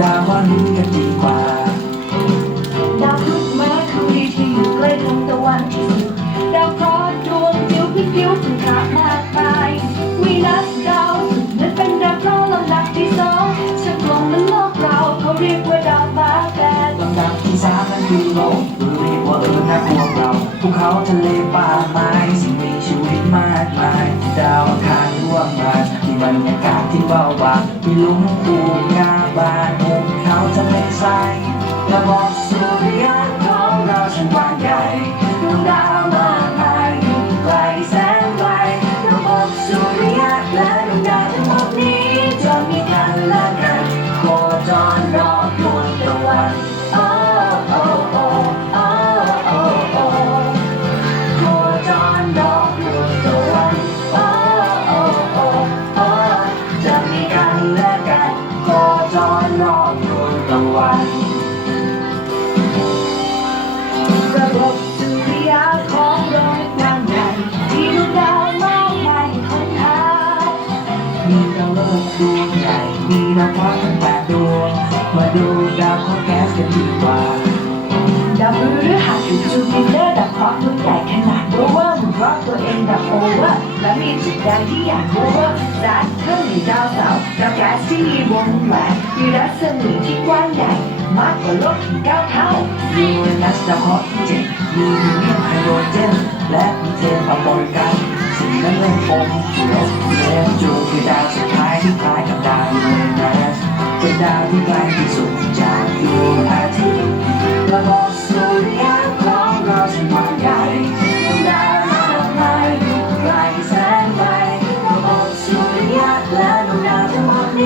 ดาวก้อนนี้กันดีกว่า ดาวพุธแม้เขาดีที่อยู่ใกล้ดวงตะวันที่สุด ดาวเคราะห์ดวงจิ๋วพิบยิวเป็นกระมากมายวีนัสดาวศุกร์นั้นเป็นดาวเคราะห์ลำดับที่สองช่างกลมมันโลกเราเขาเรียกว่าดาวฟ้าแฝดลำดับที่สามนั้นคือโลกหรือเรียกว่าเออนะพวกเราภูเขาทะเลป่าไม้สิ่งมีชีวิตมากมายที่ดาวอังคารร่วมมามีบรรยากาศที่เบาบางมีลุมปูงาบาน ตะวันระบบสุริยะของเรากว้างใหญ่ที่ดวงดาวมากมายค้นหามีดาวฤกดวงใหญ่มีดาวเคราะห์ทั้งแปดดวงมาดูดาวเคราะห์แก๊สกันดีกว่าดาวพฤหัสหรือจูปิเตอร์ดาวเคราะห์ดวงใหญ่ เวอร์หมุนรอบตัวเองแบบโอเวอร์และมีจุดแดงที่อยางเวอเวอร์ดานเครื่องหรือดาวเสาร์ดาวแก๊สที่มีวงแหวนมีรัศมีที่กว้างใหญ่มากกว่าโลกถึงเก้าเท่ายูเรนัสดเคราะที่เจ็ดมีฮีเลียมไฮโดรเจน และมีเทนมาปนกันสีน้ำเงินอมเขียวเนปจูคือดาวสุดท้ายที่คล้ายกับดาวยูเรนัสเป็นดาวที่ไกลที่สุดจากดวงอาทิตย์ระบบสุริยะของ Come on,